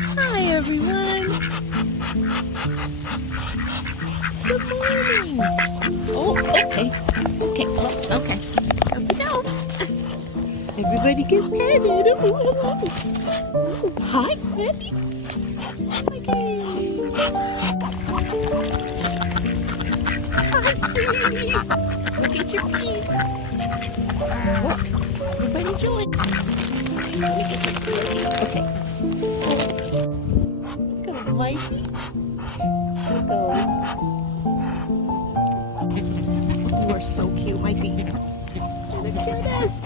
Hi, everyone. Good morning. Oh, okay. Okay. Oh, okay. Up you go. Everybody gets petted. Hi, Freddie. Okay. Hi, sweetie. Look at your piece. Look. Everybody join. Let me get your pretties. Okay. Go, Mikey. Go. You are so cute, Mikey. You're the cutest.